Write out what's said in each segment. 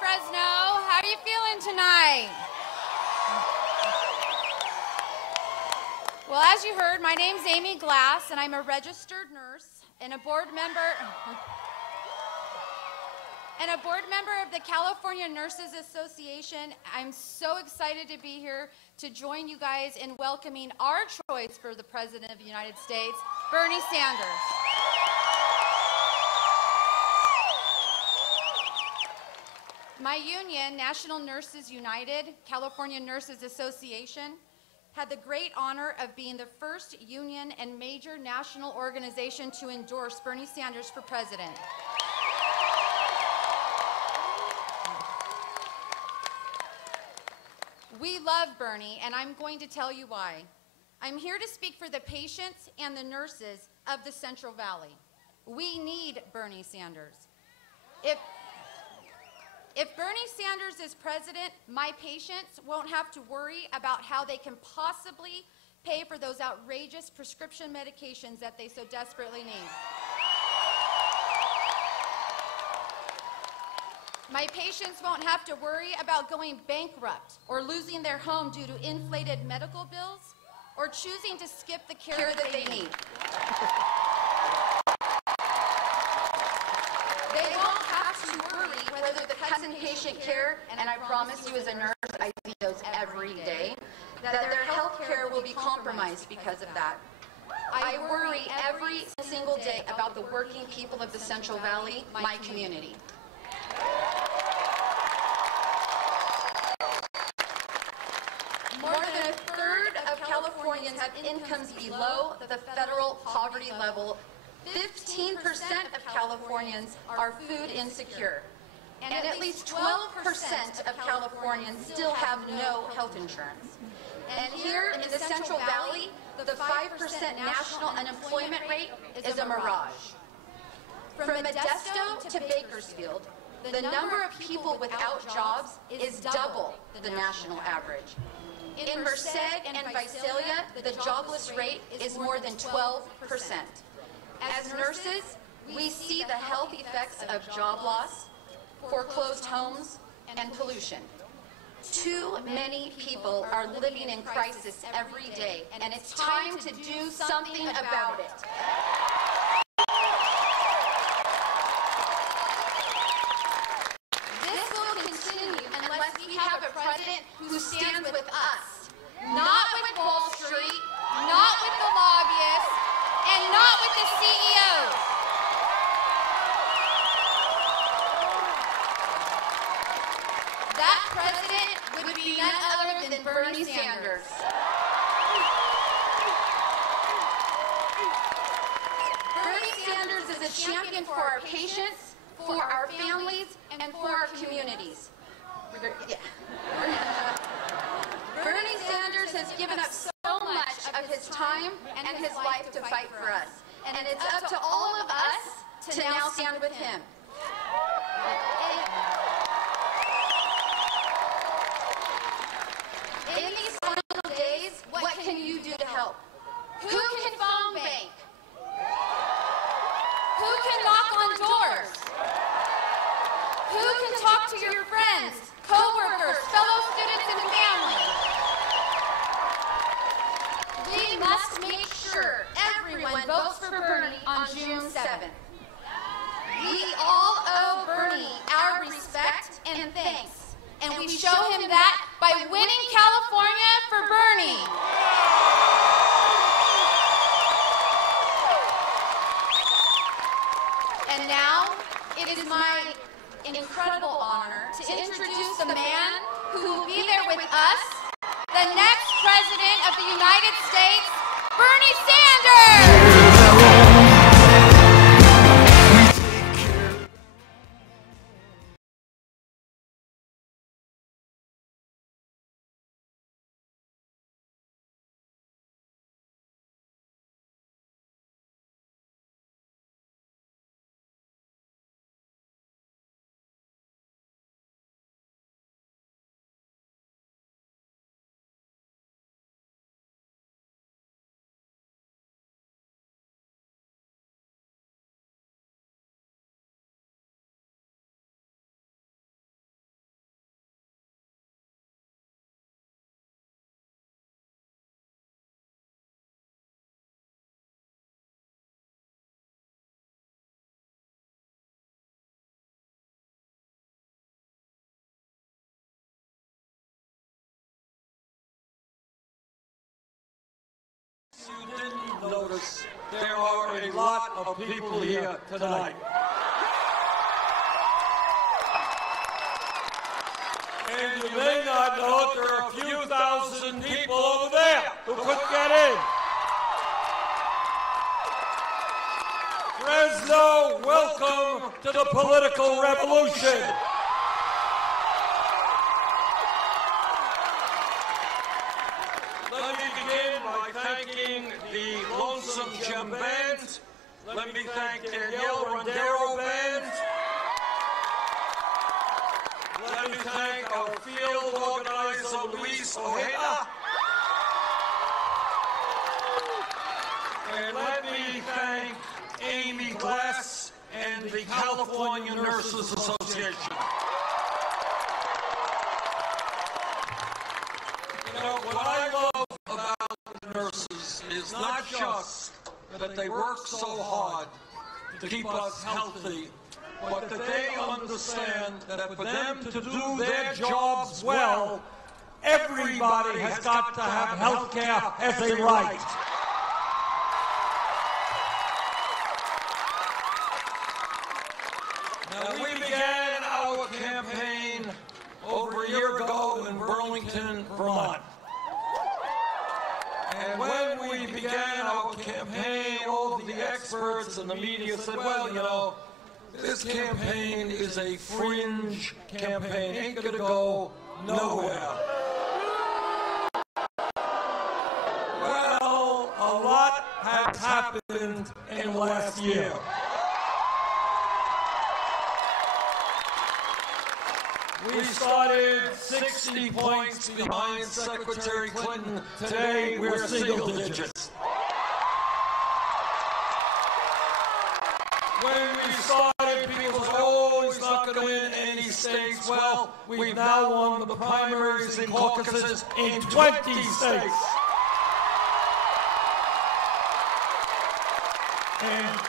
Fresno. How are you feeling tonight? Well, as you heard, my name's Amy Glass, and I'm a registered nurse and a board member of the California Nurses Association. I'm so excited to be here to join you guys in welcoming our choice for the President of the United States, Bernie Sanders. My union, National Nurses United, California Nurses Association, had the great honor of being the first union and major national organization to endorse Bernie Sanders for president. We love Bernie, and I'm going to tell you why. I'm here to speak for the patients and the nurses of the Central Valley. We need Bernie Sanders. If Bernie Sanders is president, my patients won't have to worry about how they can possibly pay for those outrageous prescription medications that they so desperately need. My patients won't have to worry about going bankrupt or losing their home due to inflated medical bills or choosing to skip the care that they need. They won't have to worry whether the cuts in patient care, and I promise you as a nurse, I see those every day, that their health care will be compromised because of that. I worry every single day about the working people of the Central Valley, my community. More than a third of Californians have incomes below the federal poverty level. 15% of Californians are food insecure, and at least 12% of Californians still have no health insurance. And here in the Central Valley, the 5% national unemployment rate is a mirage. From Modesto to Bakersfield, the number of people without jobs is double the national average. In Merced and Visalia, the jobless rate is more than 12%. As nurses, we see the health effects of job loss, foreclosed homes, and pollution. Too many people are living in crisis every day, and it's time to do something about it. This will continue unless we have a president who stands with us, not with Wall Street, not with the lobbyists, and not with the CEOs. That president would be none other than Bernie Sanders. Bernie Sanders is a champion for our patients, for our families, and for our communities. Bernie Sanders has given up so much of his time and his life to fight for us. And it's up to all of us to now stand with him. In these final days, what can you do to help? Who can phone bank? Who can knock on doors? Who can talk to your friends, co-workers, fellow students, and family? We must make sure everyone votes for Bernie on June 7th. We all owe Bernie our respect and thanks, and we show him that by winning California for Bernie. And now, it is my incredible honor to introduce the man who will be there with us, the next President of the United States, Bernie Sanders! You didn't notice there are a lot of people here tonight. And you may not know there are a few thousand people over there who couldn't get in. Fresno, welcome to the political revolution. Let me begin by thanking the Lonesome Gem Band. Let me thank Danielle Rondero Band. Let me thank our field organizer, Luis Ojeda. And let me thank Amy Glass and the California Nurses Association. You know, what I love about the nurses is not just that they work so hard to keep us healthy, but that they understand that for them to do their jobs well, everybody has got to have health care as a right. Now, we began our campaign over a year ago in Burlington, Vermont. And when we began our campaign, all of the experts and the media said, well, you know, this campaign is a fringe campaign, ain't gonna go nowhere. Well, a lot has happened in the last year. We started 60 points behind Secretary Clinton. Today, we're single digits. When we started, people said, oh, he's not going to win any states. Well, we've now won the primaries and caucuses in 20 states. And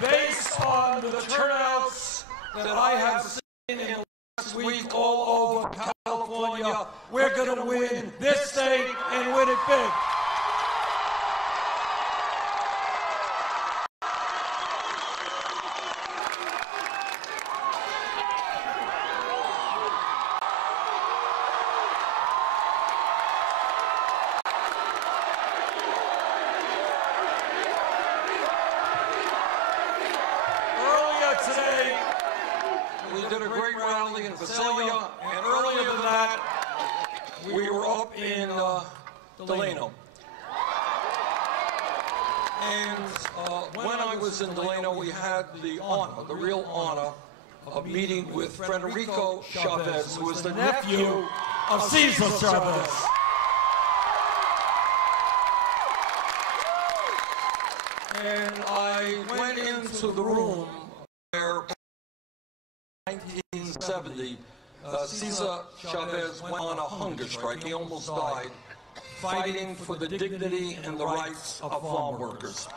based on the turnouts that I have seen in last week all over California, we're going to win this state and win it big. Today, we did a great rally in Visalia, and earlier than that, we were up in Delano. And when I was in Delano, we had the honor, the real honor, of meeting with Federico Chavez, who was the nephew of Cesar Chavez. And I went into the room where in 1970, Cesar Chavez went on a hunger strike. He almost died, fighting for the dignity and the rights of farm workers.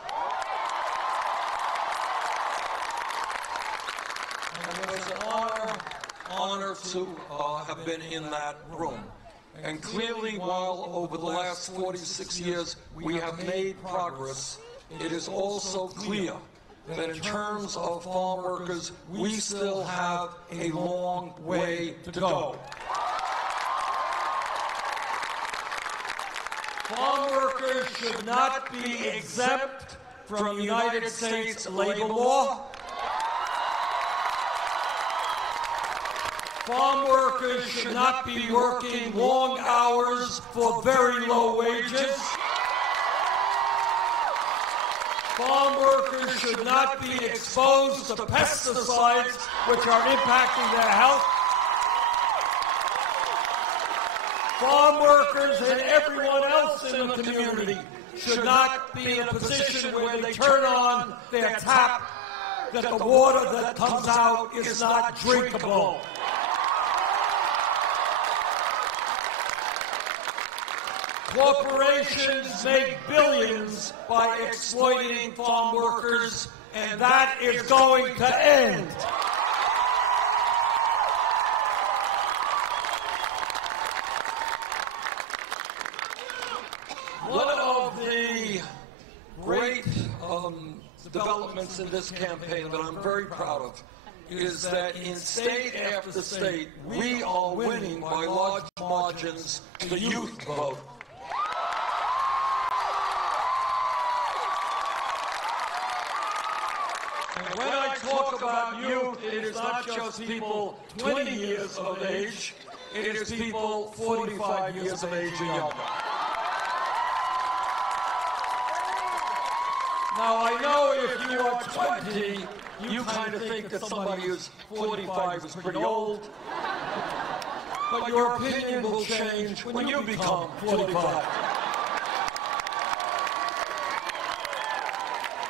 And it was an honor to have been in that room. And clearly, while over the last 46 years we have made progress, it is also clear that in terms of farm workers, we still have a long way to go. Farm workers should not be exempt from United States labor law. Farm workers should not be working long hours for very low wages. Farm workers should not be exposed to pesticides which are impacting their health. Farm workers and everyone else in the community should not be in a position where they turn on their tap that the water that comes out is not drinkable. Corporations make billions by exploiting farm workers, and that is going to end. One of the developments in this campaign that I'm very proud of is that in state after state, we are winning by large margins the youth vote. And when I talk about youth, it is not just people 20 years of age, it is people 45 years of age and younger. Now, I know if you are 20, you kind of think that somebody who's 45 is pretty old, but your opinion will change when you become 45.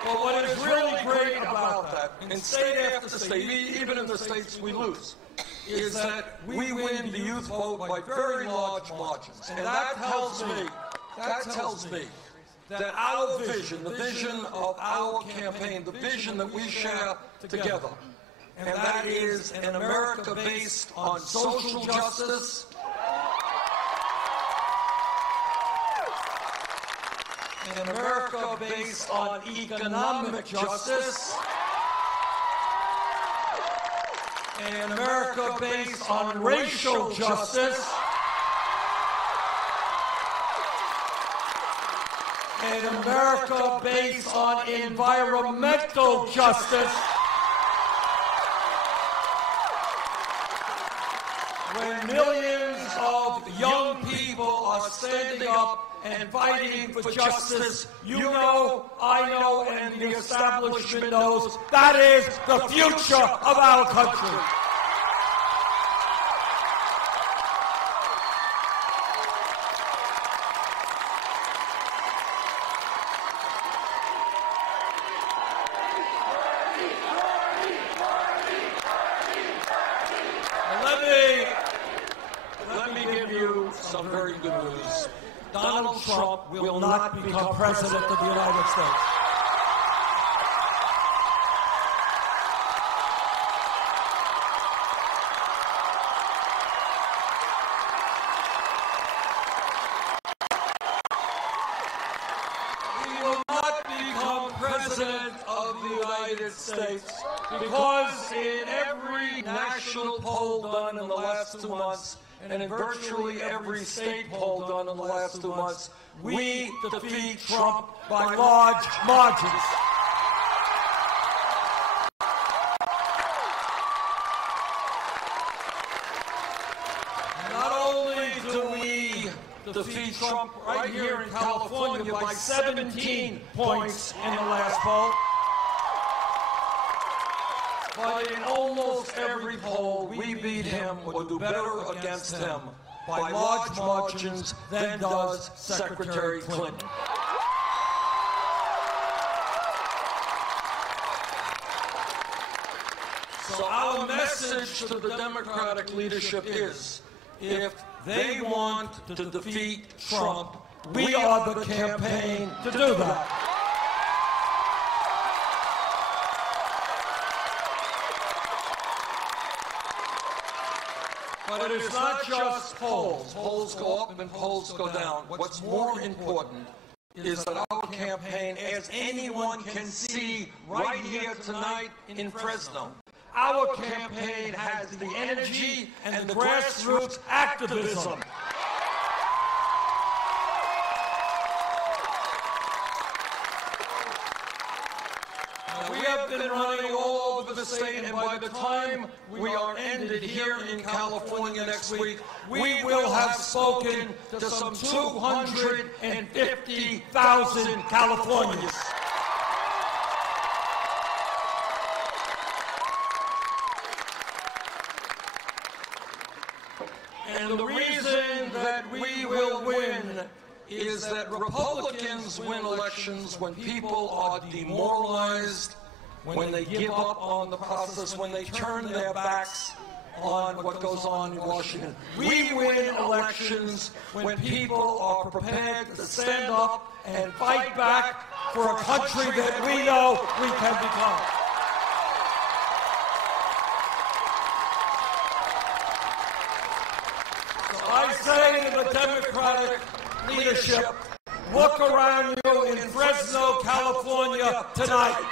But what is really great about that, in state after state, even in the states we lose, is that we win the youth vote by very large margins. And that tells me that our vision, the vision of our campaign, the vision that we share together, and that is an America based on social justice, an America based on economic justice, an America based on racial justice, an America based on environmental justice, when millions of young people are standing up and fighting for justice, you know, I know, and the establishment knows, that is the future of our country. Let me give you some very good news. Donald Trump will not become president of the United States. He will not become president of the United States because in every national poll done in the last 2 months, and in virtually every state poll done in the last 2 months, we defeat Trump by large margins. Not only do we defeat Trump right here in California by 17 points in the last poll, but in almost every poll, we beat him or do better against him by large margins than does Secretary Clinton. So our message to the Democratic leadership is, if they want to defeat Trump, we are the campaign to do that. But it is not just polls. Polls go up and polls go down. What's more important is that our campaign, as anyone can see right here tonight in Fresno, our campaign has the energy and the grassroots activism. We have been running all over the state, and by the time we are ended here in California next week, we will have spoken to some 250,000 Californians. And the reason that we will win is that Republicans win elections when people are demoralized, when they give up on the process, when they turn their backs on what goes on in Washington. We win elections when people are prepared to stand up and fight back for a country that we know we can become. So I say to the Democratic leadership, look around you in Fresno, California tonight.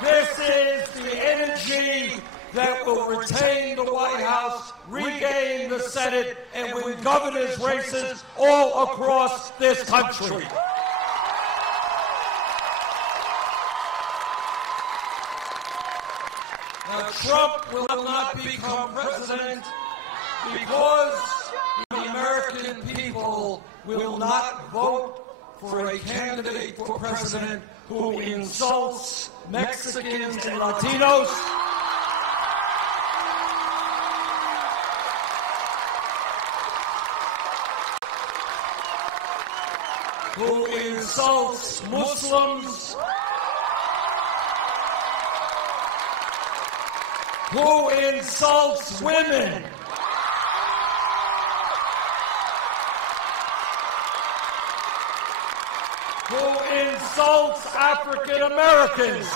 This is the energy that will retain the White House, regain the Senate, and win governor's races all across this country. Now, Trump will not become president because the American people will not vote for a candidate for president who insults Mexicans and Latinos, who insults Muslims, who insults women, who insults African Americans.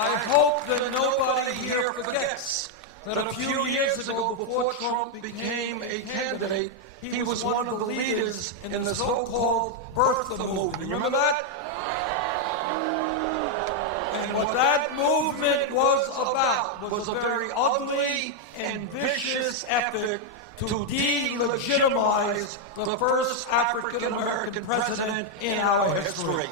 I hope that nobody here forgets that a few years ago, before Trump became a candidate, he was one of the leaders in the so-called birther movement. You remember that? And what that movement was about was a very ugly and vicious effort to delegitimize the first African-American president in our history.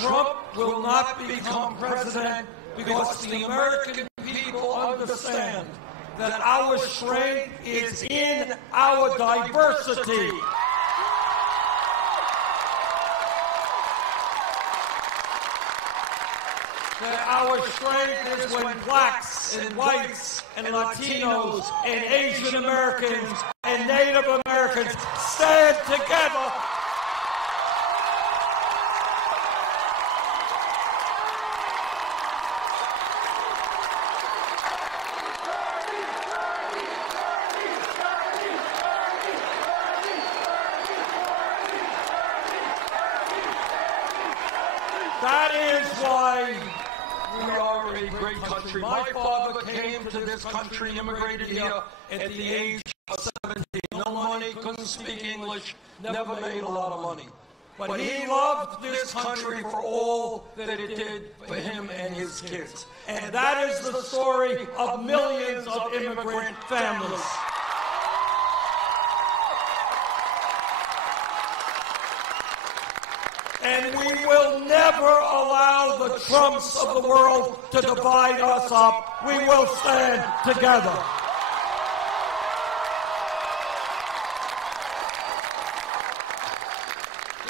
Trump will not become president because the American people understand that our strength is in our diversity. That our strength is when blacks and whites and Latinos and Asian Americans and Native Americans stand together. That is why we are a great country. My father came to this country, immigrated here at the age of 17. No money, couldn't speak English, never made a lot of money. But he loved this country for all that it did for him and his kids. And that is the story of millions of immigrant families. And we will never allow the Trumps of the world to divide us up. We will stand together.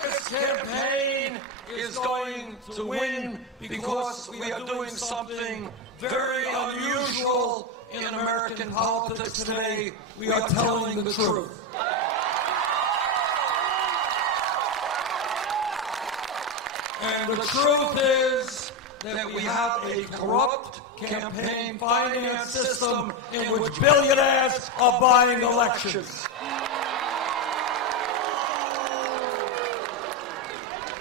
This campaign is going to win because we are doing something very unusual in American politics today. We are telling the truth. And the truth is that we have a corrupt campaign finance system in which billionaires are buying elections.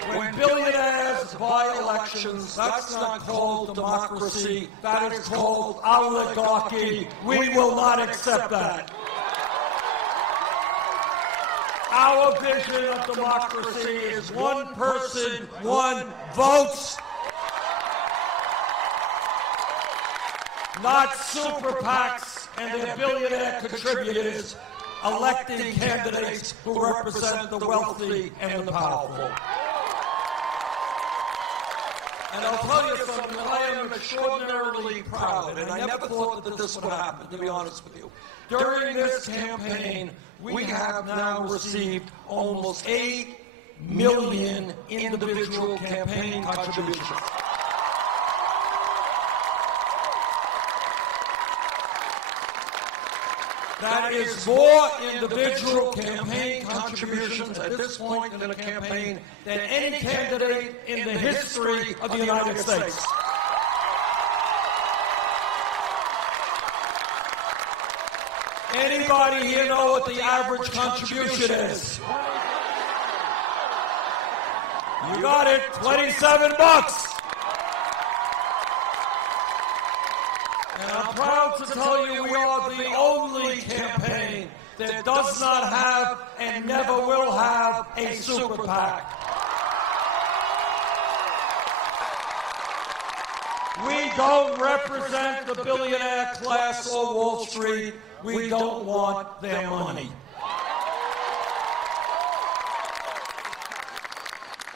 When billionaires buy elections, that's not called democracy, that is called oligarchy. We will not accept that. Our vision of democracy is one person, one vote. Not super PACs and their billionaire contributors electing candidates who represent the wealthy and the powerful. And I'll tell you something, I am extraordinarily proud, and I never thought that this would happen, to be honest with you. During this campaign, we have now received almost 8 million individual campaign contributions. That is more individual campaign contributions at this point in the campaign than any candidate in the history of the United States. Anybody here know what the average contribution is? You got it, $27. proud to tell you we are the only campaign that does not have and never will have a super PAC. We don't represent the billionaire class or Wall Street. We don't want their money.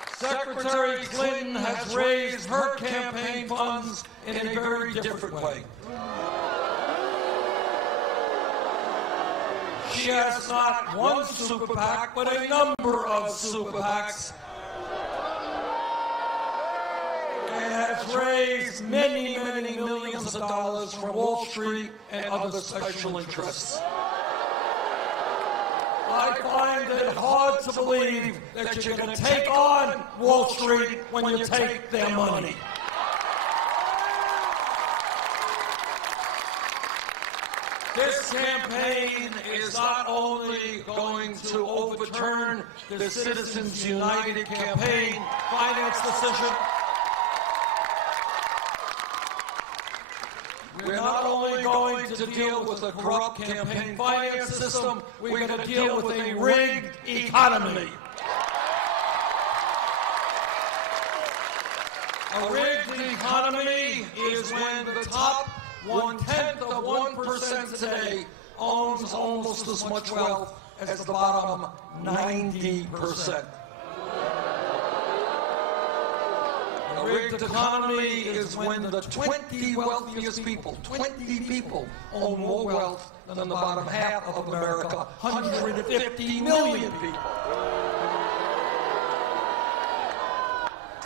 Secretary Clinton has raised her campaign funds in a very different way. She has not one super PAC, but a number of super PACs, and has raised many, many millions of dollars from Wall Street and other special interests. I find it hard to believe that you're going to take on Wall Street when you take their money. This campaign is not only going to overturn the Citizens United campaign finance decision, we're not only going to deal with a corrupt campaign finance system, we're going to deal with a rigged economy. A rigged economy is when the top 1/10% today owns almost as much wealth as the bottom 90%. A rigged economy is when the 20 wealthiest people, 20 people, own more wealth than the bottom half of America, 150 million people.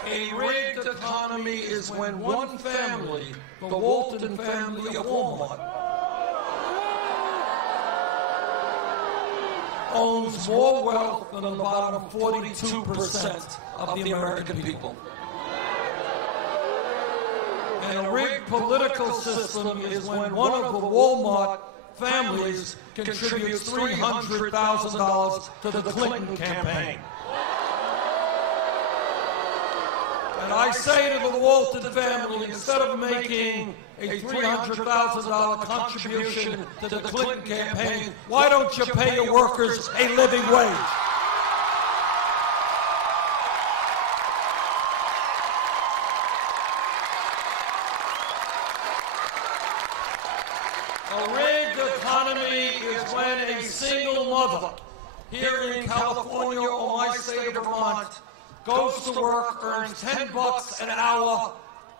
A rigged economy is when one family, the Walton family of Walmart, owns more wealth than the bottom 42% of the American people. And a rigged political system is when one of the Walmart families contributes $300,000 to the Clinton campaign. And I say to the Walton family, instead of making a $300,000 contribution to the Clinton campaign, why don't you pay your workers a living wage? A rigged economy is when a single mother here in California or my state of Vermont goes to work, earns $10 an hour,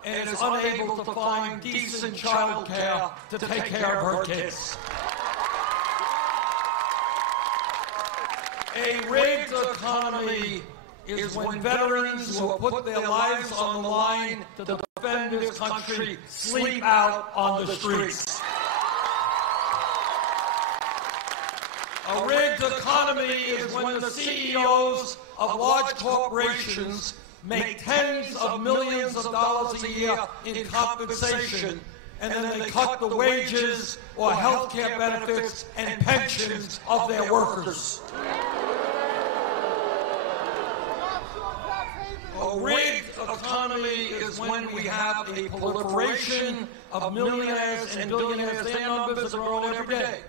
and is unable to find decent child care to take care of her kids. A rigged economy is when veterans who have put their lives on the line to defend this country sleep out on the streets. A rigged economy is when the CEOs of large corporations make tens of millions of dollars a year in compensation, and then they cut the wages or health care benefits and pensions of their workers. A rigged economy is when we have a proliferation of millionaires and billionaires. Their numbers are growing every day.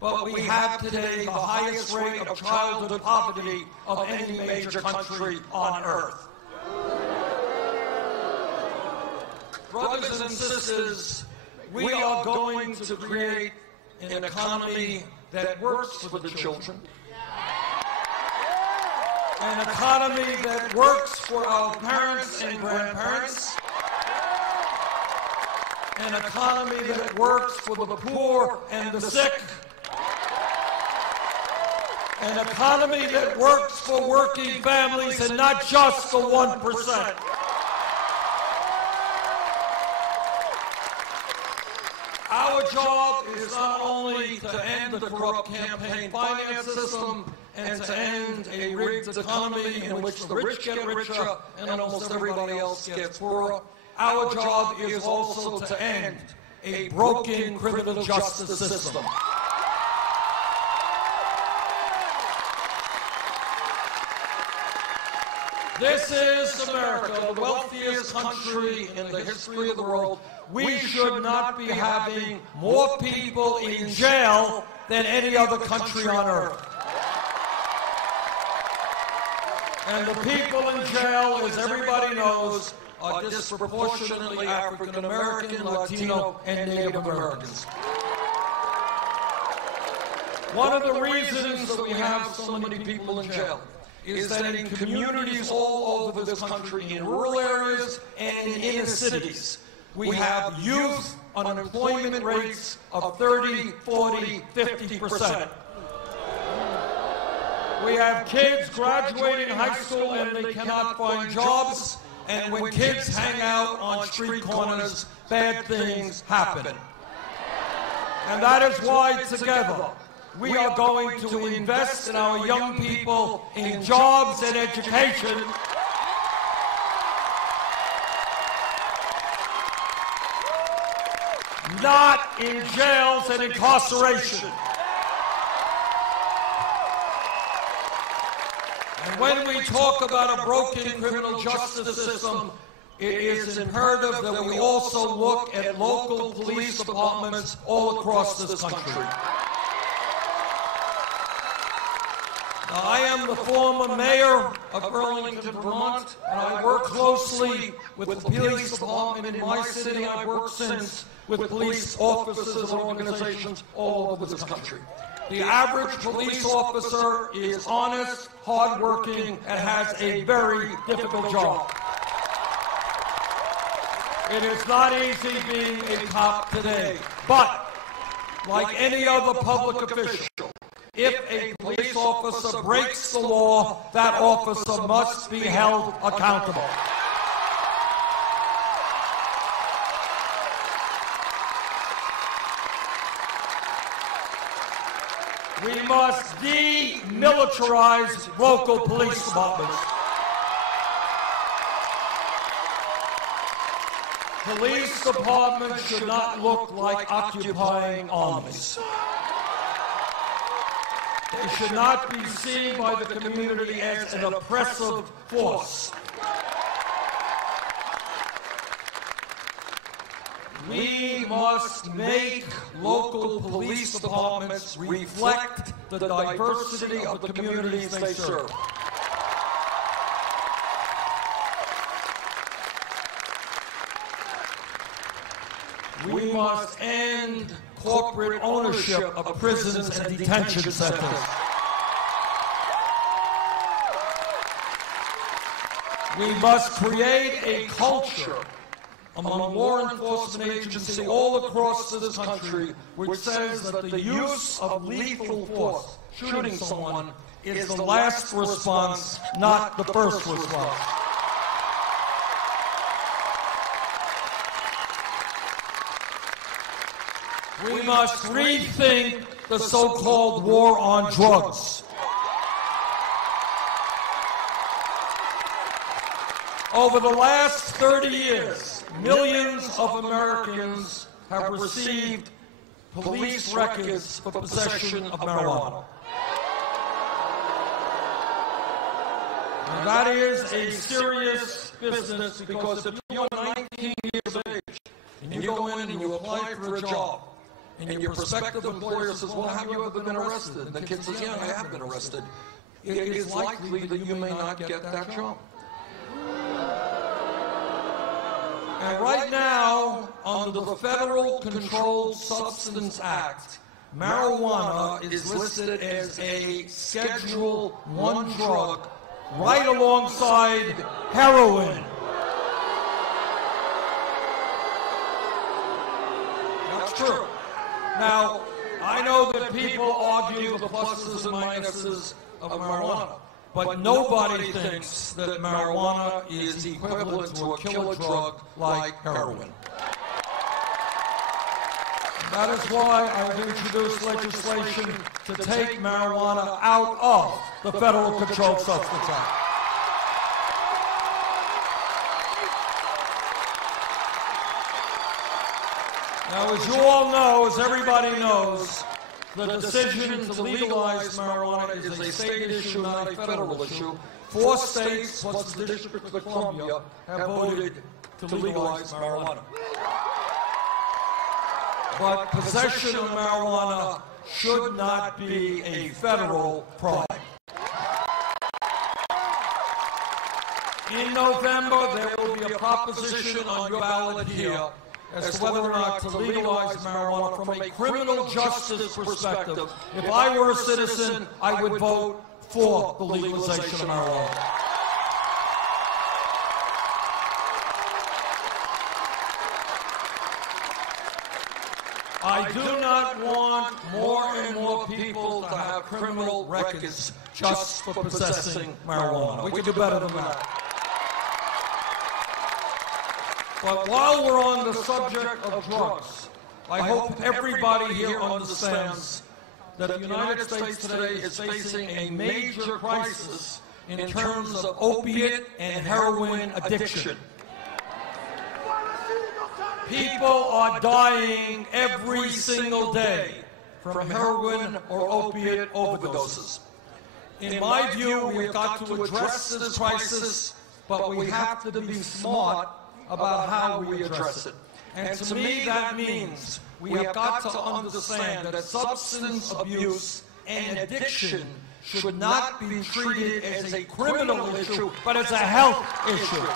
But we have today the highest rate of childhood poverty of any major country on earth. Brothers and sisters, we are going to create an economy that works for the children. An economy that works for our parents and grandparents. An economy that works for the poor and the sick. An economy that works for working families and not just the 1%. Our job is not only to end the corrupt campaign finance system and to end a rigged economy in which the rich get richer and almost everybody else gets poorer. Our job is also to end a broken criminal justice system. This is America, the wealthiest country in the history of the world. We should not be having more people in jail than any other country on earth. And the people in jail, as everybody knows, are disproportionately African American, Latino, and Native Americans. One of the reasons that we have so many people in jail is that in communities all over this country, in rural areas and in inner cities, we have youth unemployment rates of 30, 40, 50%. We have kids graduating high school and they cannot find jobs, and when kids hang out on street corners, bad things happen. And that is why together we are going to invest in our young people in jobs and education. Not in jails and incarceration. And when we talk about a broken criminal justice system, it is imperative that we also look at local police departments all across this country. Now, I am the former mayor of Burlington, Vermont, and I work closely with the police department in my city. I've worked since with police officers and organizations all over this country. The average police officer is honest, hardworking, and has a very difficult job. It is not easy being a cop today, but like any other public official, if a police officer breaks the law, that officer must be held accountable. We must demilitarize local police departments. Police departments should not look like occupying armies. They should not be seen by the community as an oppressive force. We must make local police departments reflect the diversity of the communities they serve. We must end corporate ownership of prisons and detention centers. We must create a culture among law enforcement agencies all across this country which says that the use of lethal force, shooting someone, is the last response, not the first response. We must rethink the so-called war on drugs. Over the last 30 years, millions of Americans have received police records for possession of marijuana. And that is a serious business, because if you're 19 years of age and you go in and you apply for a job, and your prospective employer says, well, have you ever been arrested? And the kid says, yeah, I have been arrested. It is likely that you may not get that job. And right now, under the Federal Controlled Substance Act, marijuana is listed as a Schedule I drug right alongside heroin. That's true. Now, I know that people argue the pluses and minuses of marijuana, but nobody thinks that marijuana is equivalent to a killer drug like heroin. That is why I've introduced legislation to take marijuana out of the Federal Controlled Substance Act. Now, as you all know, as everybody knows, the decision to legalize marijuana is a state issue, not a federal issue. 4 states plus the District of Columbia have voted to legalize marijuana. But possession of marijuana should not be a federal crime. In November, there will be a proposition on your ballot here as to whether or not to legalize marijuana from a criminal justice perspective. If I were a citizen, I would vote for the legalization of marijuana. I do not want more and more people to have criminal records just for possessing marijuana. We can do better than that. But while we're on the subject of drugs, I hope everybody here understands that the United States today is facing a major crisis in terms of opiate and heroin addiction. People are dying every single day from heroin or opiate overdoses. In my view, we have got to address this crisis, but we have to be smart about how we address it. And to me, that means we have got to understand that substance abuse and addiction should not be treated as a criminal issue, but as a health issue.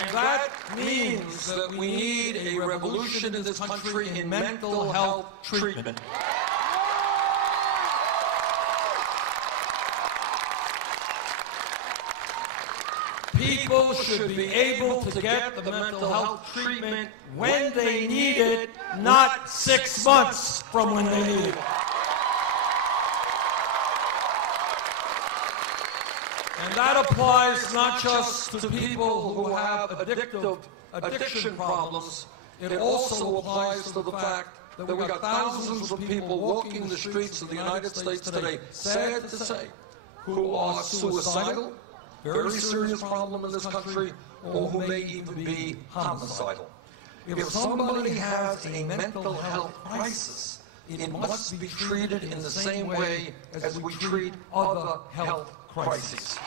And that means that we need a revolution in this country in mental health treatment. People should be able to get the mental health treatment when they need it, not 6 months from when they need it. And that applies not just to people who have addiction problems, it also applies to the fact that we've got thousands of people walking the streets of the United States today, sad to say, who are suicidal, very serious problem in this country, or who may even be homicidal. If somebody has a mental health crisis, it must be treated in the same way as we treat other health crises.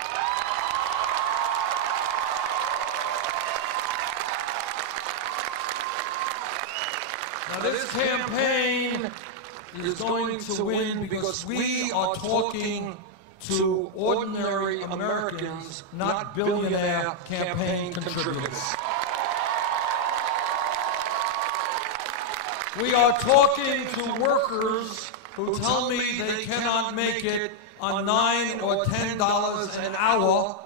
Now, this campaign is going to win because we are talking to ordinary Americans, not billionaire campaign contributors. We are talking to workers who tell me they cannot make it on $9 or $10 an hour,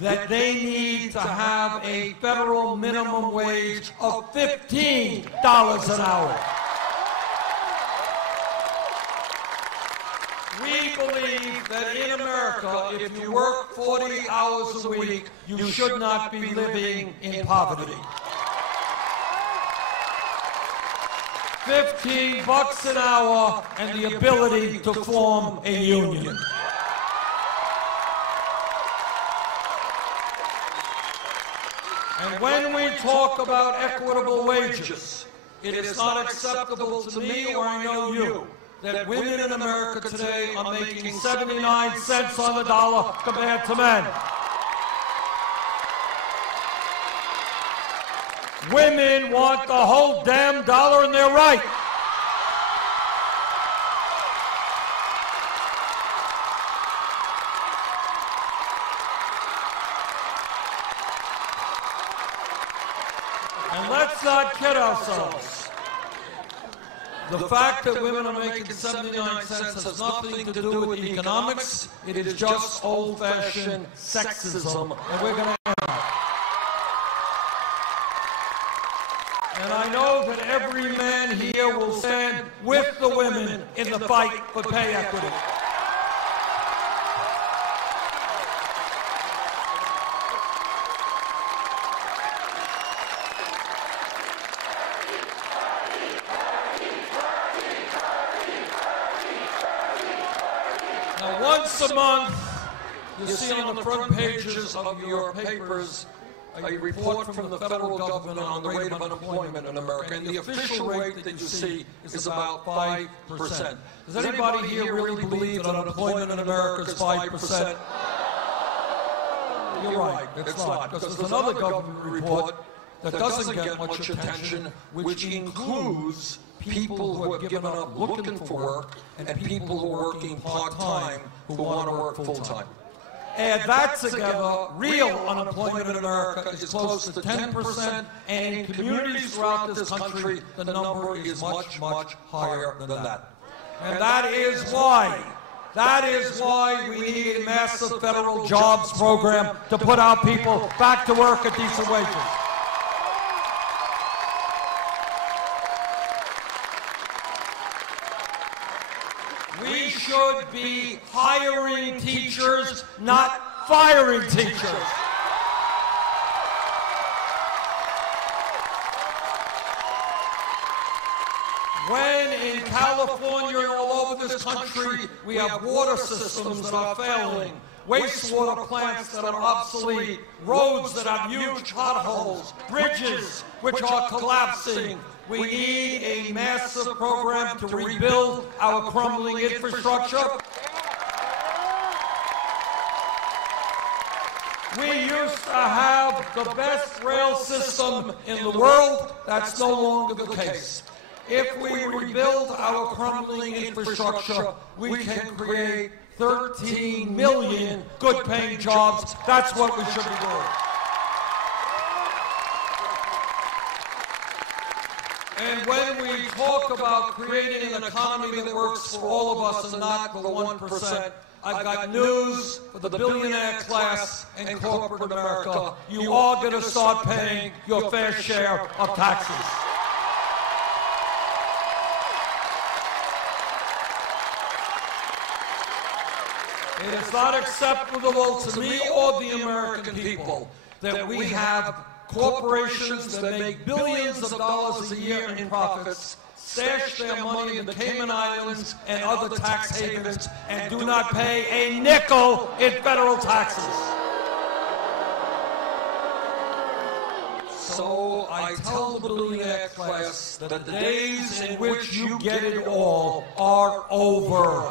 that they need to have a federal minimum wage of $15 an hour. We believe that in America, if you work 40 hours a week, you should not be living in poverty. $15 an hour and the ability to form a union. And when we talk about equitable wages, it is not acceptable to me, or I know you, that women in America today are making 79 cents on the dollar compared to men. Women want the whole damn dollar and they're right. And let's not kid ourselves. The fact that women are making 79 cents has nothing to do with economics. It is just old-fashioned sexism, and we're going to end that. And I know that every man here will stand with the women in the fight for pay equity. Once a month, you see on the front pages of your papers a report from the federal government on the rate of unemployment in America, and the official rate that you see is about 5%. Does anybody here really believe that unemployment in America is 5%? You're right, it's not, because there's another government report that doesn't get much attention, which includes people who have given up looking for work and people who are working part-time who want to work full-time. Add that together, real unemployment in America is close to 10%, and in communities throughout this country, the number is much, much higher than that. And that is why we need a massive federal jobs program to put our people back to work at decent wages. We should be hiring teachers, not firing teachers. When in California and all over this country we have water systems that are failing, wastewater plants that are obsolete, roads that have huge potholes, bridges which are collapsing, we need a massive program to rebuild our crumbling infrastructure. We used to have the best rail system in the world. That's no longer the case. If we rebuild our crumbling infrastructure, we can create 13 million good-paying jobs. That's what we should be doing. And when we talk about creating an economy that works for all of us and not for the 1%, I've got news for the billionaire class and corporate America. You are going to start paying your fair share of taxes. It is not acceptable to me or the American people that we have corporations that make billions of dollars a year in profits, stash their money in the Cayman Islands and other tax havens, and do not pay a nickel in federal taxes. So I tell the billionaire class that the days in which you get it all are over.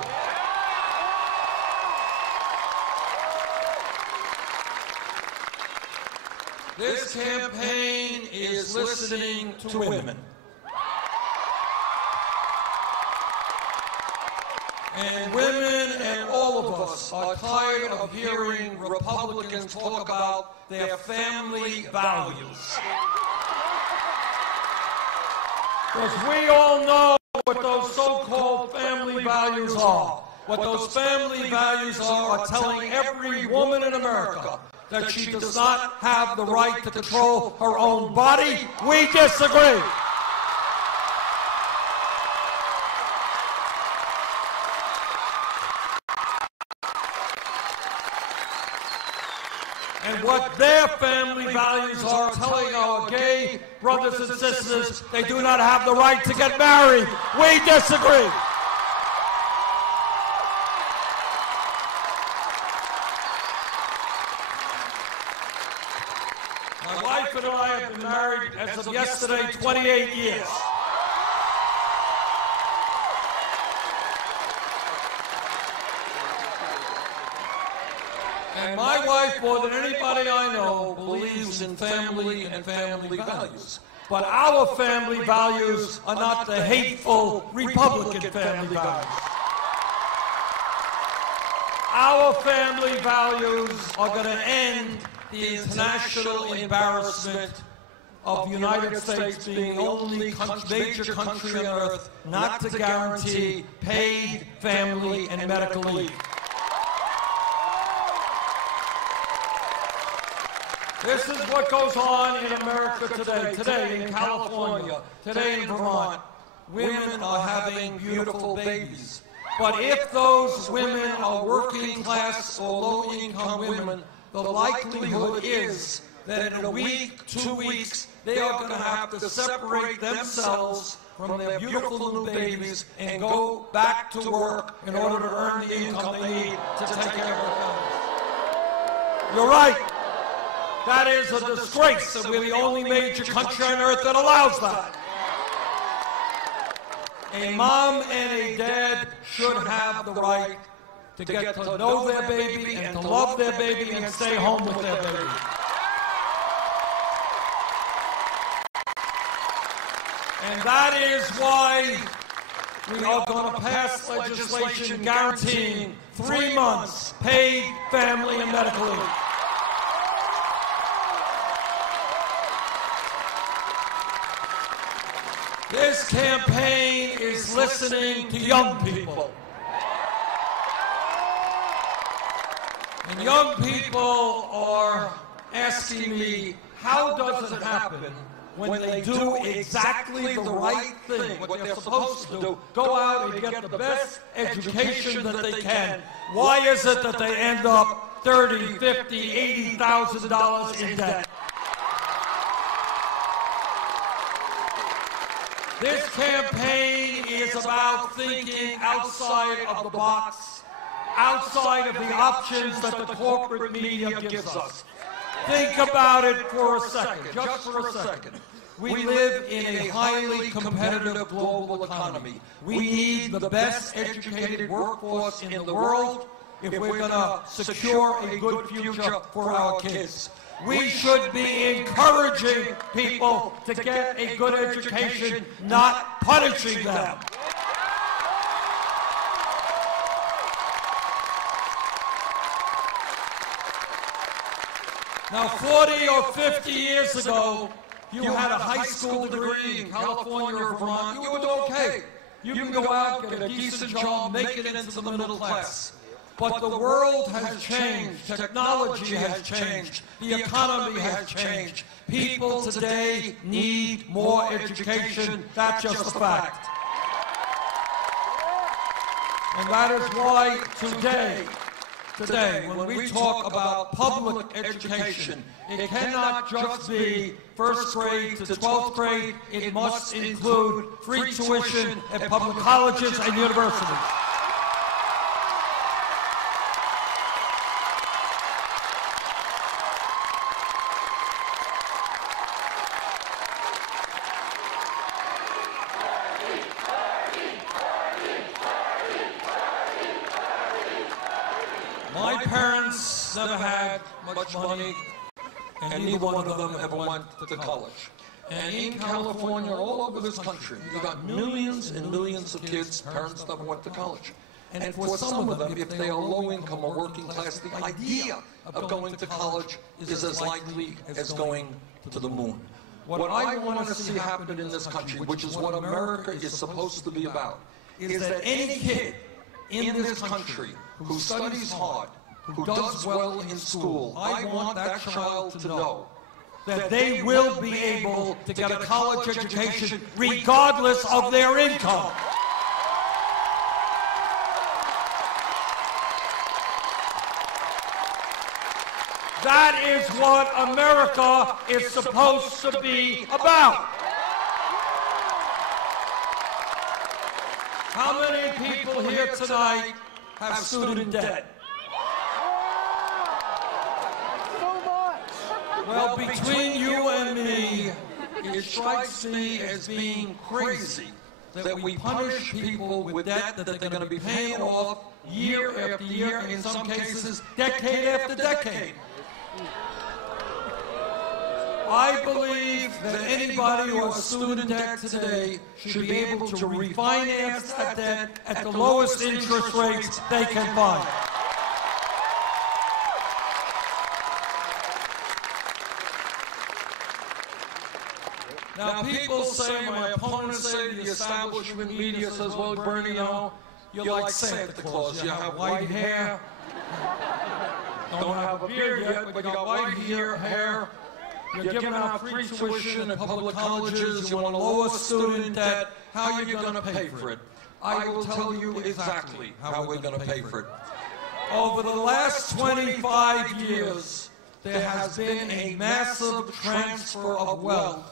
This campaign is listening to women. And women and all of us are tired of hearing Republicans talk about their family values. Because we all know what those so-called family values are. What those family values are telling every woman in America that she does not have the right to control her own body. We disagree. And what their family values are telling our gay brothers and sisters, they do not have the right to get married. We disagree. My wife and I have been married, as of yesterday, 28 years. And my wife, more than anybody I know, believes in family and family values. But our family values are not the hateful Republican family values. Our family values are going to end the international embarrassment of the United States being the only major country on earth not to guarantee paid family and medical leave. This is what goes on in America today. Today in California, today in Vermont, women are having beautiful babies. But if those women are working class or low-income women, the likelihood is that in a week, 2 weeks, they are going to have to separate themselves from their beautiful new babies and go back to work in order to earn the income they need to take care of their families. You're right. That is a disgrace, and we're the only major country on earth that allows that. A mom and a dad should have the right to get to know their baby and to love their baby and stay home with their baby. And that is why we are going to pass legislation guaranteeing 3 months paid family and medical leave. This campaign is listening to young people. And young people are asking me, how does it happen when they do exactly the right thing, what they're supposed to do, go out and get the best education that they can? Why is it that they end up $30,000, $50,000, $80,000 in debt? This campaign is about thinking outside of the box, outside of the options that the corporate media gives us. Think about it for a second, just for a second. We live in a highly competitive global economy. We need the best educated workforce in the world if we're going to secure a good future for our kids. We should be encouraging people to get a good education, not punishing them. Now, 40 or 50 years ago, you had a high school degree in California or Vermont, you would do okay. You can go out, get a decent job, make it into the middle class. But the world has changed, technology has changed, the economy has changed. People today need more education, that's just a fact. And that is why today, when we talk about public education, it cannot just be first grade to 12th grade, it must include free tuition at public colleges and universities. My parents never had much money, and neither one of them ever went to college. And in California, all over this country, you got millions and millions of kids, parents never went to college. And for some of them, if they are low income or working class, the idea of going to college is as likely as going to the moon. What I want to see happen in this country, which is what America is supposed to be about, is that any kid in this country who studies hard, who does well in school, I want that child to know that they will be able to get a college education regardless of their income. That is what America is supposed to be about. How many people here tonight have student debt? Well, between you and me, it strikes me as being crazy that we punish people with debt that they're going to be paying off year after year, in some cases, decade after decade. I believe that anybody who has student debt today should be able to refinance that debt at the lowest interest rates they can find. Now, people say, my opponents say, the establishment media says, well, Bernie, you know, you're like Santa Claus. You have white hair. Don't have a beard yet, but you got white hair. You're giving out free tuition at public colleges. You want to lower student debt. How are you going to pay for it? I will tell you exactly how we're going to pay for it. Over the last 25 years, there has been a massive transfer of wealth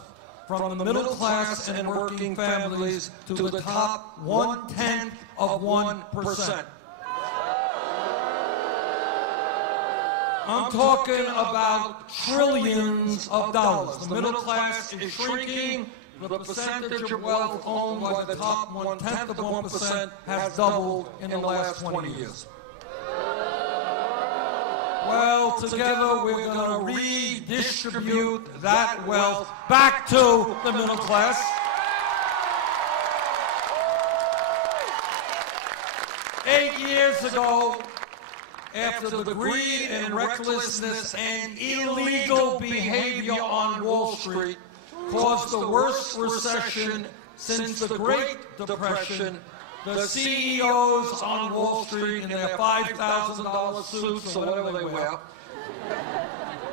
from the middle class and working families to the top 1/10 of 1%. I'm talking about trillions of dollars. The middle class is shrinking. The percentage of wealth owned by the top 1/10 of 1% has doubled in the last 20 years. Well, together we're going to redistribute that wealth back to the middle class. 8 years ago, after the greed and recklessness and illegal behavior on Wall Street caused the worst recession since the Great Depression, the CEOs on Wall Street in their $5,000 suits or whatever they wear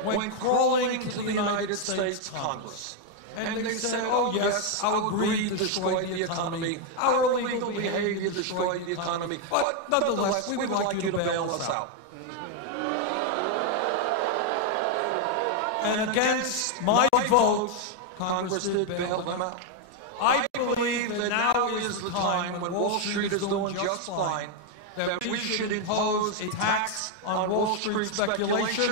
went crawling to the United States Congress. And they said, oh yes, our greed destroyed the economy, our illegal behavior destroyed the economy, but nonetheless, we would like you to bail us out. And against my votes, Congress did bail them out. I believe that now is the time, when Wall Street is doing just fine, that we should impose a tax on Wall Street speculation,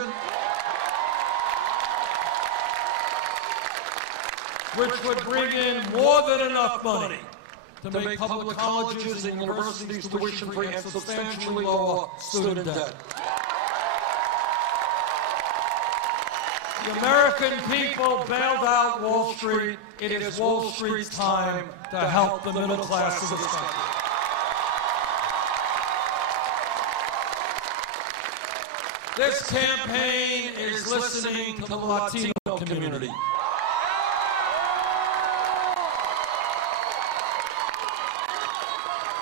which would bring in more than enough money to make public colleges and universities tuition-free and substantially lower student debt. The American people bailed out Wall Street. It is Wall Street's time to help the middle class of this country. This campaign is listening to the Latino community.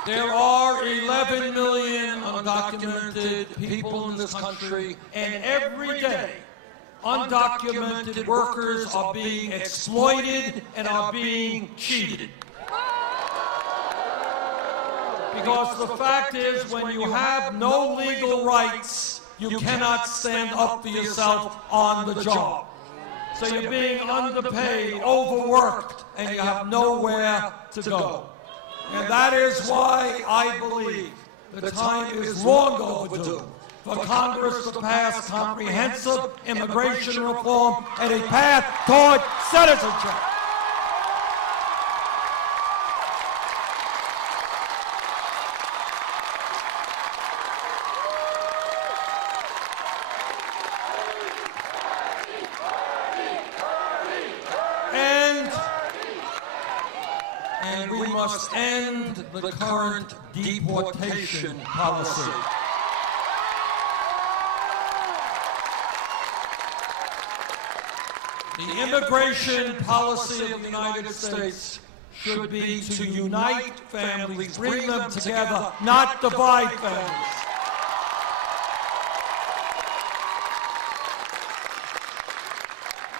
There are 11 million undocumented people in this country, and every day, undocumented workers are being exploited and are being cheated. Because the fact is, when you have no legal rights, you cannot stand up for yourself on the job. So you're being underpaid, overworked, and you have nowhere to go. And that is why I believe the time is long overdue for Congress to pass comprehensive immigration reform and a path toward citizenship. And we must end the current deportation policy. The immigration policy of the United States should be to unite families, bring them together, not divide families.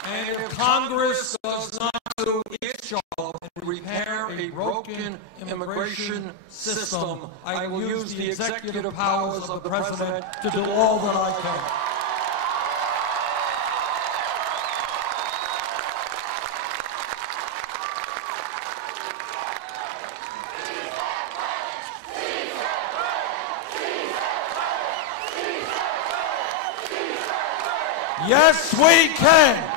And if Congress does not do its job and repair a broken immigration system, I will use the executive powers of the President to do all that I can. Yes, we can.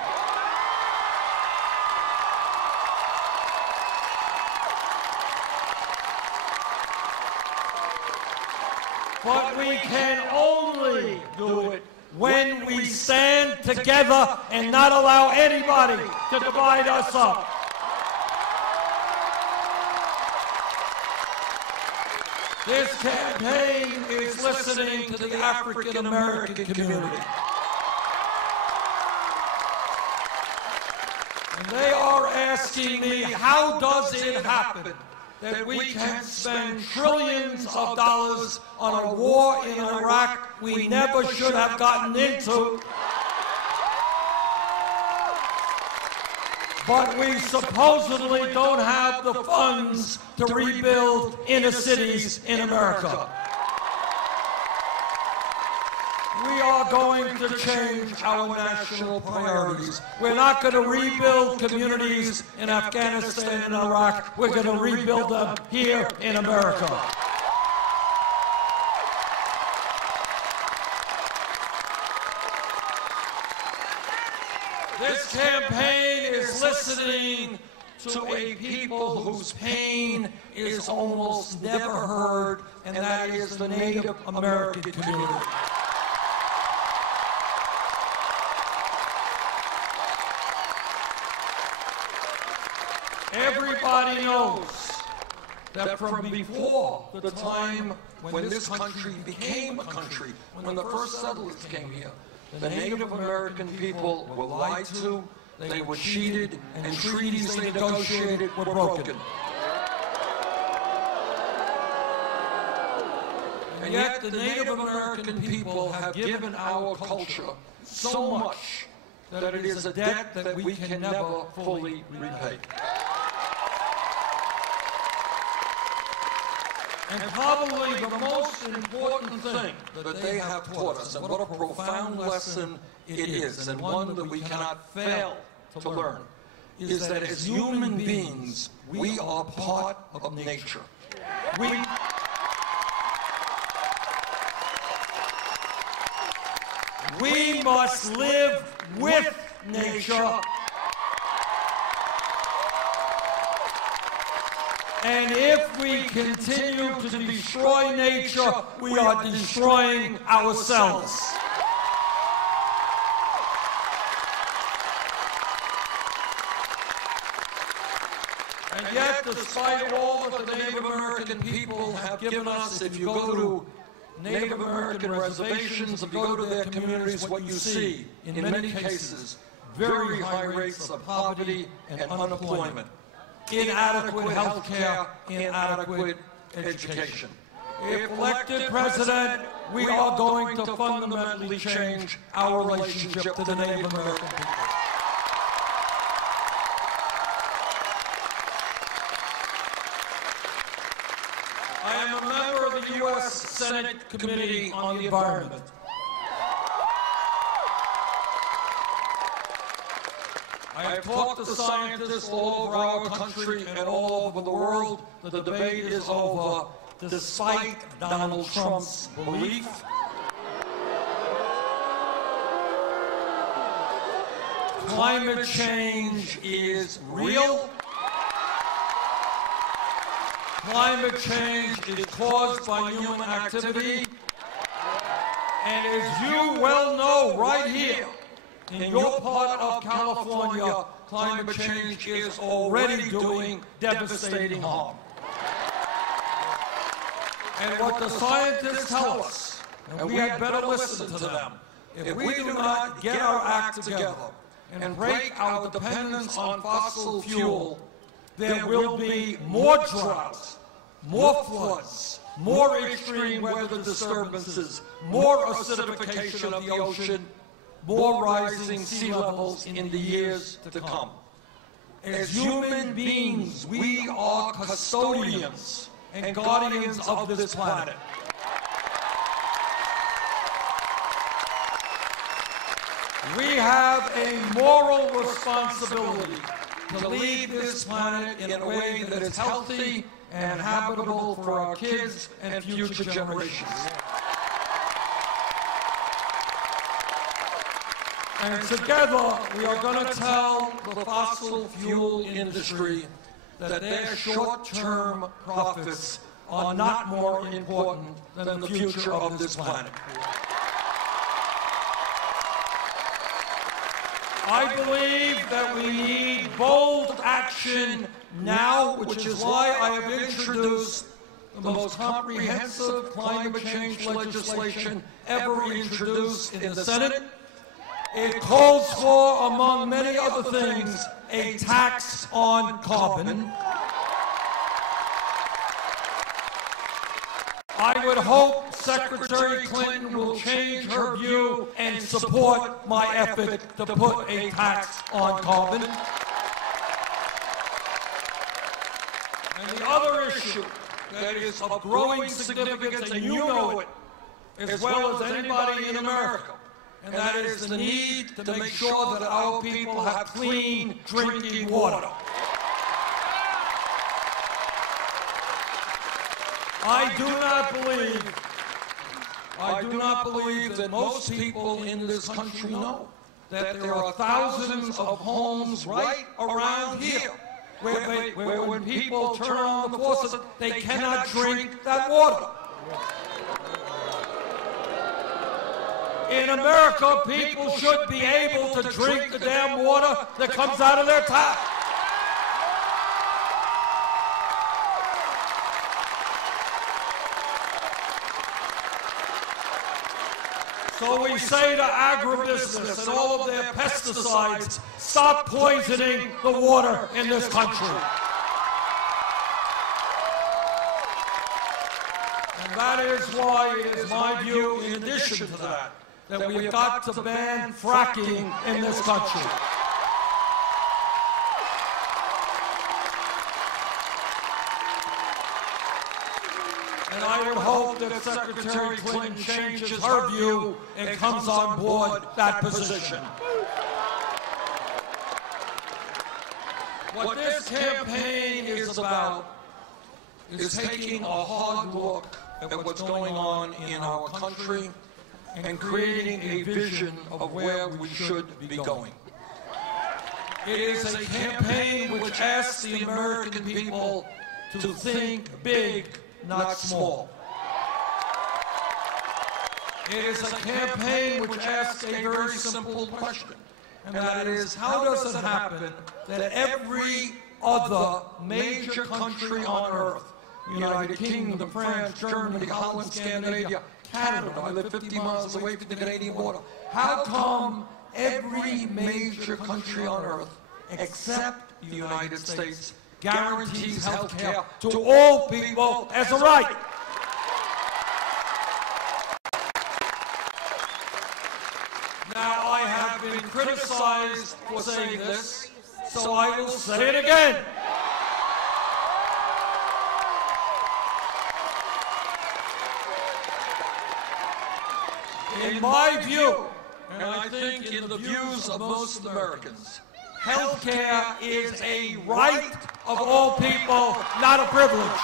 But we can only do it when we stand together and not allow anybody to divide us up. This campaign is listening to the African American community. And they are asking me, how does it happen that we can spend trillions of dollars on a war in Iraq we never should have gotten into, but we supposedly don't have the funds to rebuild inner cities in America? We are going to change our national priorities. We're not going to rebuild communities in Afghanistan and Iraq. We're going to rebuild them here in America. This campaign is listening to a people whose pain is almost never heard, and that is the Native American community. Everybody knows that from before the time when this country became a country, when the first settlers came here, the Native American people were lied to, they were cheated, and treaties they negotiated were broken. And yet the Native American people have given our culture so much that it is a debt that we can never fully repay. And probably the most important thing that they have taught us, and what a profound lesson it is, and one that we cannot fail to learn, is that as human beings, we are part of nature. We must live with nature. And if we continue to destroy nature, we are destroying ourselves. And yet, despite all that the Native American people have given us, if you go to Native American reservations, if you go to their communities, what you see, in many cases, very high rates of poverty and unemployment, inadequate health care, inadequate education. If elected president, we are going to fundamentally change our relationship to the Native American people. I am a member of the U.S. Senate Committee on the Environment. I have talked to scientists all over our country and all over the world. The debate is over, despite Donald Trump's belief. Climate change is real. Climate change is caused by human activity. And as you well know right here, in your part of California, climate change is already doing devastating harm. And what the scientists tell us, and we had better listen to them, if we do not get our act together and break our dependence on fossil fuel, there will be more droughts, more floods, more extreme weather disturbances, more acidification of the ocean, more rising sea levels in the years to come. As human beings, we are custodians and guardians of this planet. We have a moral responsibility to leave this planet in a way that is healthy and habitable for our kids and future generations. And together, we are going to tell the fossil fuel industry that their short-term profits are not more important than the future of this planet. I believe that we need bold action now, which is why I have introduced the most comprehensive climate change legislation ever introduced in the Senate. It calls for, among many other things, a tax on carbon. I would hope Secretary Clinton will change her view and support my effort to put a tax on carbon. And the other issue that is of growing significance, and you know it as well as anybody in America, and that is the need to make sure that our people have clean drinking water. I do not believe that most people in this country know that there are thousands of homes right around here where when people turn on the faucet, they cannot drink that water. In America, people should be able to drink the damn water that comes out of their tap. So we say to agribusiness and all of their pesticides, stop poisoning the water in this country. And that is why it is my view, in addition to that, that we have got to ban fracking in this country. And I would hope that Secretary Clinton changes her view and comes on board that position. What this campaign is about is taking a hard look at what's going on in our country and creating a vision of where we should be going. It is a campaign which asks the American people to think big, not small. It is a campaign which asks a very simple question, and that is, how does it happen that every other major country on earth, United Kingdom, France, Germany, Holland, Scandinavia, Canada, I live 50 miles away from the Canadian border, how come every major country on earth, except the United States, guarantees health care to all people as a right? Now, I have been criticized for saying this, so I will say it again. In my view, and I think in the views of most Americans, health care is a right of all people, not a privilege.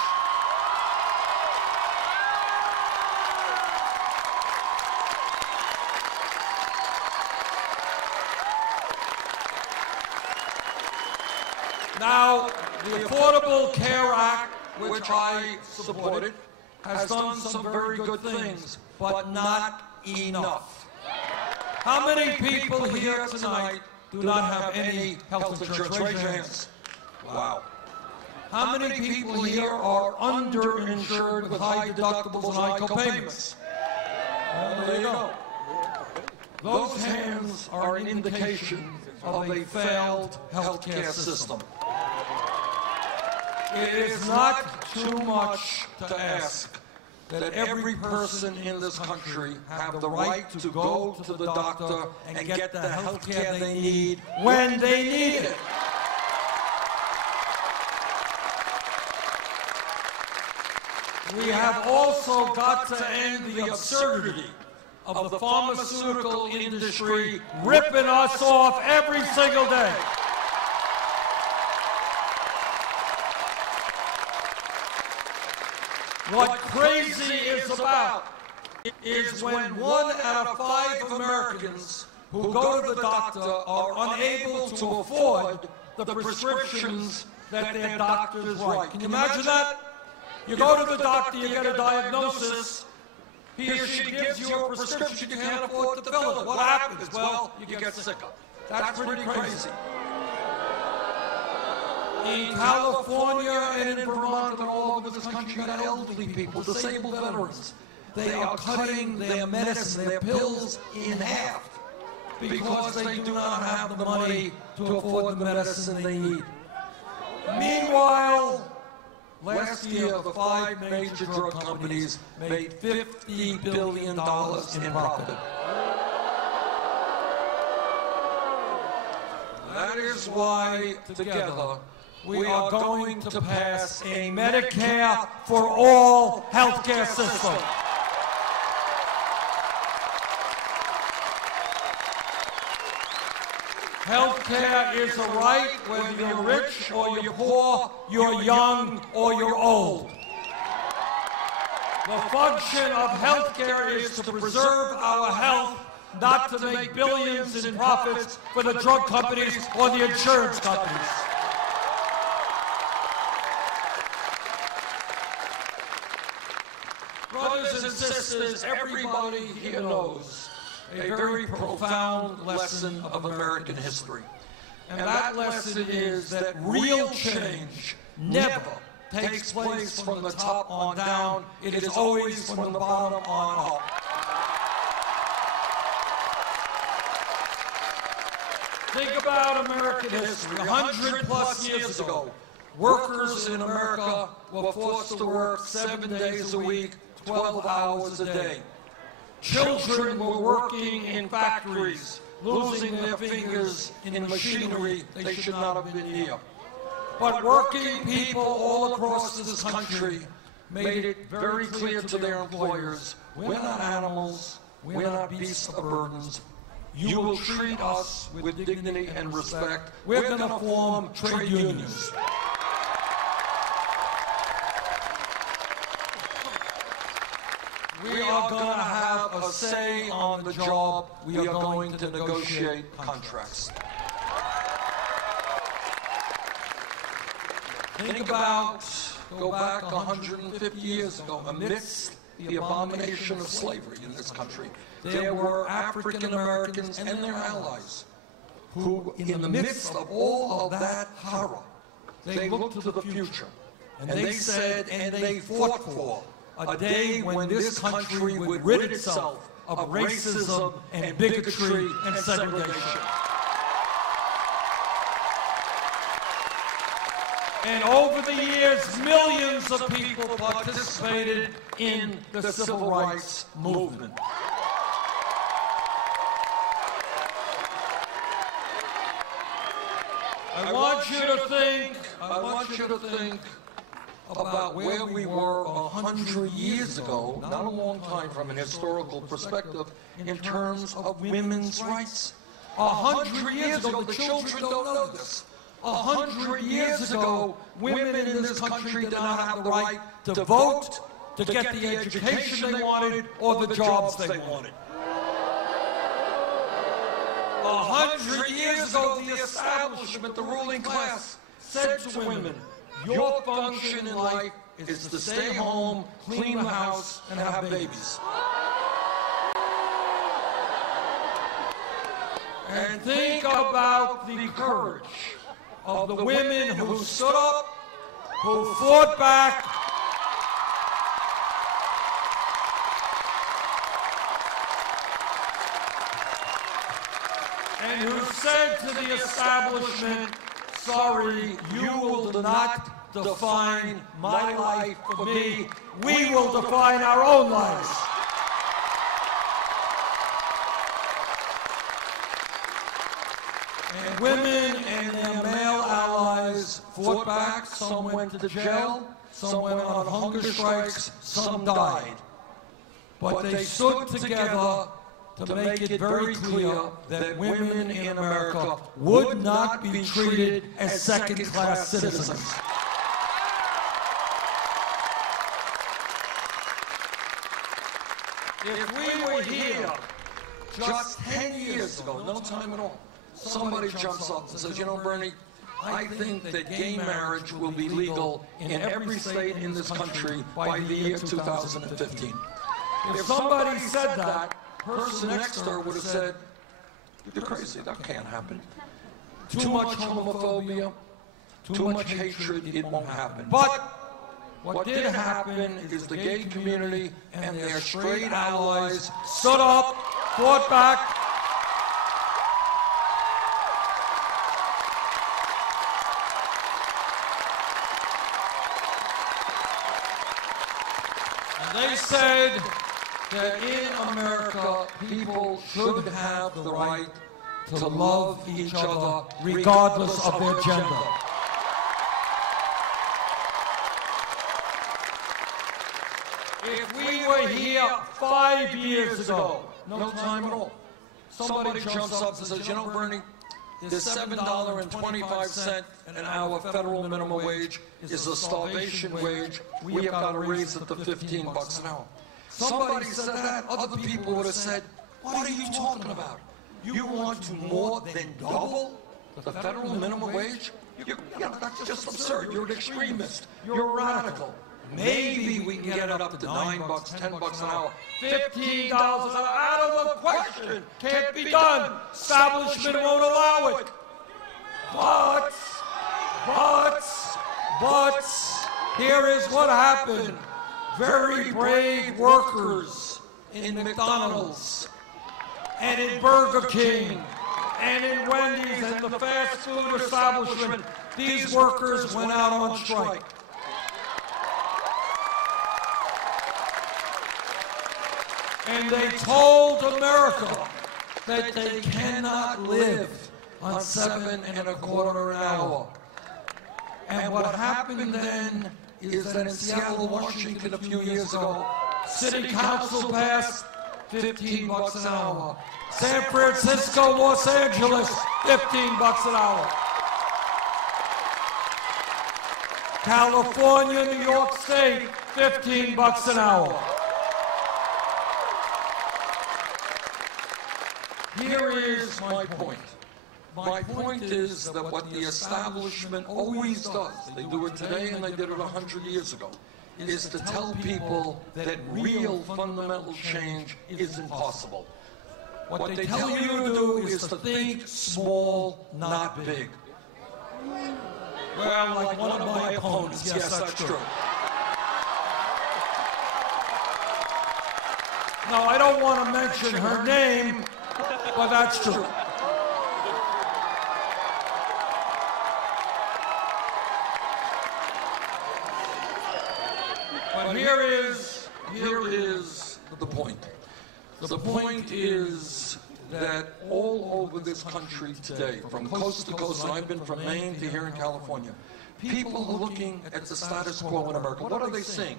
Now, the Affordable Care Act, which I supported, has done some very good things, but not enough. How many people here tonight do not have any health insurance? Raise your hands. Wow. How many people here are underinsured with high deductibles and high copayments? Well, there you go. Those hands are an indication of a failed health care system. It is not too much to ask that every person in this country have the right to go to the doctor and get the health care they need when they need it. We have also got to end the absurdity of the pharmaceutical industry ripping us off every single day. What crazy is about is when 1 out of 5 Americans who go to the doctor are unable to afford the prescriptions that their doctors write. Can you imagine that? You go to the doctor, you get a diagnosis, he or she gives you a prescription, you can't afford to fill it. What happens? Well, you get sicker. That's pretty crazy. In California and in Vermont and all over this country, you got elderly people, disabled veterans. They are cutting their medicine, their pills, in half because they do not have the money to afford the medicine they need. Meanwhile, last year, the 5 major drug companies made $50 billion in profit. That is why, together, we are going to pass a Medicare for all healthcare system. Healthcare is a right whether you're rich or you're poor, you're young or you're old. The function of healthcare is to preserve our health, not to make billions in profits for the drug companies or the insurance companies. Brothers and sisters, everybody here knows a very profound lesson of American history. And that lesson is that real change never takes place from the top on down. It is always from the bottom on up. Think about American history. 100+ years ago, workers in America were forced to work 7 days a week, 12 hours a day. Children were working in factories, losing their fingers in machinery they should not have been here. But working people all across this country made it very clear to their employers, we're not animals, we're not beasts of burdens. You will treat us with dignity and respect. We're going to form trade unions. We are going to have a say on the job. We are going to negotiate contracts. Think about, go back 150 years ago, amidst the abomination of slavery in this country, there were African Americans and their allies who, in the midst of all of that horror, they looked to the future. And they said, and they fought for, a day when this country would rid itself of racism and bigotry and segregation. And over the years, millions of people participated in the civil rights movement. I want you to think about where we were 100 years ago, not a long time from an historical perspective, in terms of women's rights. 100 years ago, the children don't know this. 100 years ago, women in this country did not have the right to vote, to get the education they wanted, or the jobs they wanted. 100 years ago, the establishment, the ruling class, said to women, your function in life is to stay home, clean the house, and have babies. And think about the courage of the women who stood up, who fought back, and who said to the establishment, sorry, you will not define my life for me. We will define our own lives. And women and their male allies fought back. Some went to jail, some went on hunger strikes, some died. But they stood together to make it very clear that women in America would not be treated as second-class citizens. If we were here just 10 years ago, no time at all, somebody jumps up and says, you know, Bernie, I think that gay marriage will be legal in every state in this country by the year 2015. If somebody said that, the person next to her would have said, you're crazy, that can't happen. Too much homophobia, too much hatred, it won't happen. But what did happen is the gay community and their straight allies stood up, fought back, and they said that in America, people should have the right to love each other regardless of their gender. If we were here 5 years ago, no time at all, somebody jumps up and says, you know, Bernie, this $7.25 an hour federal minimum wage is a starvation wage. We have got to raise it to $15 an hour. Somebody said that, other people would have said, What are you talking about? You want to more than double the federal minimum wage? That's just absurd. You're an extremist. You're a radical. Maybe we can get it up to $9, $10 an hour, $15 an hour. Out of the question. Can't be done. Establishment won't allow it. But, here is what happened. Very brave workers in McDonald's and in Burger King and in Wendy's and the fast food establishment, these workers went out on strike. And they told America that they cannot live on $7.25 an hour. And what happened then is that in Seattle, Washington, a few years ago, City Council passed $15 an hour. San Francisco, Los Angeles, $15 an hour. California, New York State, $15 an hour. Here is my point. My point is that what the establishment always does, they do it today and they did it 100 years ago, is to tell people that real fundamental change is impossible. What they tell you to do is to think small, not big. Well, like one of my opponents, yes, that's true. No, I don't want to mention her name, but that's true. But here is the point. The point is that all over this country today, from coast to coast, and I've been from Maine to here in California, people are looking at the status quo in America. What are they seeing?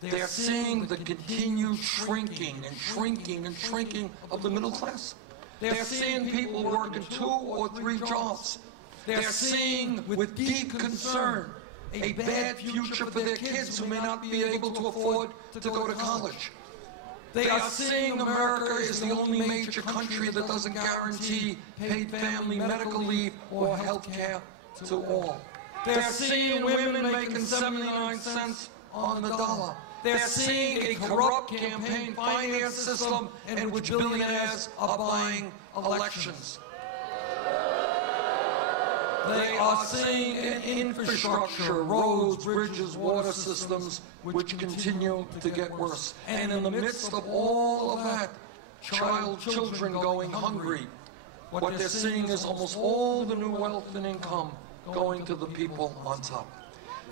They're seeing the continued shrinking and shrinking and shrinking of the middle class. They're seeing people working 2 or 3 jobs. They're seeing with deep concern a bad future for their kids who may not be able to afford to go to college. They are seeing America is the only major country that doesn't guarantee paid family medical leave or health care to all. They're seeing women making 79 cents on the dollar. They're seeing a corrupt campaign finance system in which billionaires are buying elections. They are seeing an infrastructure, roads, bridges, water systems, which continue to get worse. And in the midst of all of that, children going hungry. What they're seeing is almost all the new wealth and income going to the people on top.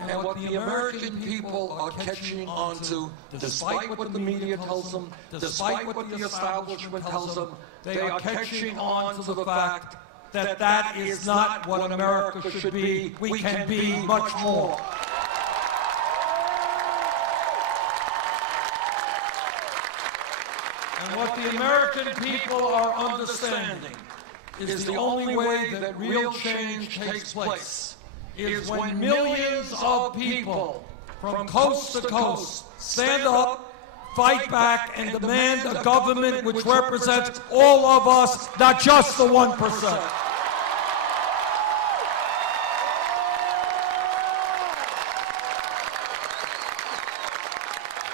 And what the American people are catching on to, despite what the media tells them, despite what the establishment tells them, they are catching on to the fact that that is not what America should be. We can be much more. And what the American people are understanding is the only way that real change takes place is when millions of people from coast to coast stand up, fight back, and demand a government which represents all of us, not just the 1%.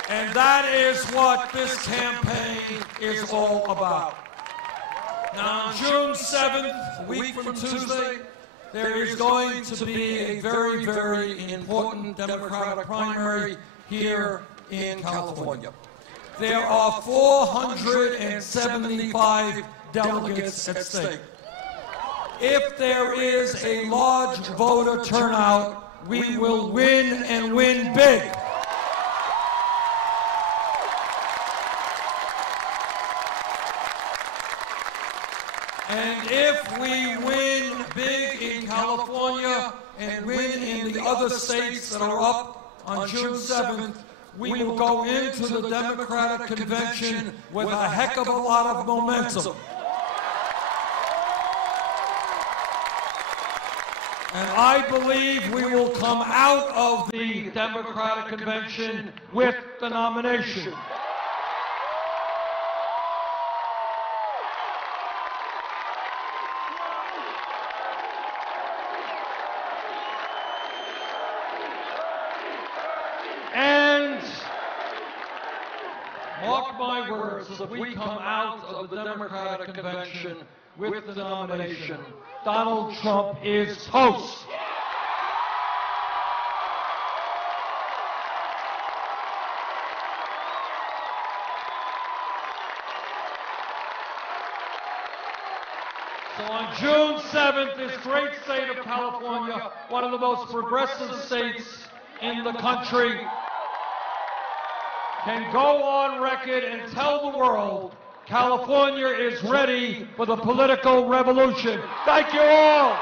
And that is what this campaign is all about. Now, on June 7th, a week from Tuesday, there is going to be a very, very important Democratic primary here in California. There are 475 delegates at stake. If there is a large voter turnout, we will win and win big. And if we win big in California and win in the other states that are up on June 7th, we will go into the Democratic Convention with a heck of a lot of momentum. And I believe we will come out of the Democratic Convention with the nomination. mark my words, if we come out of the Democratic convention with the nomination, Donald Trump is toast. So on June 7th, this great state of California, one of the most progressive states in the country, can go on record and tell the world California is ready for the political revolution. Thank you all.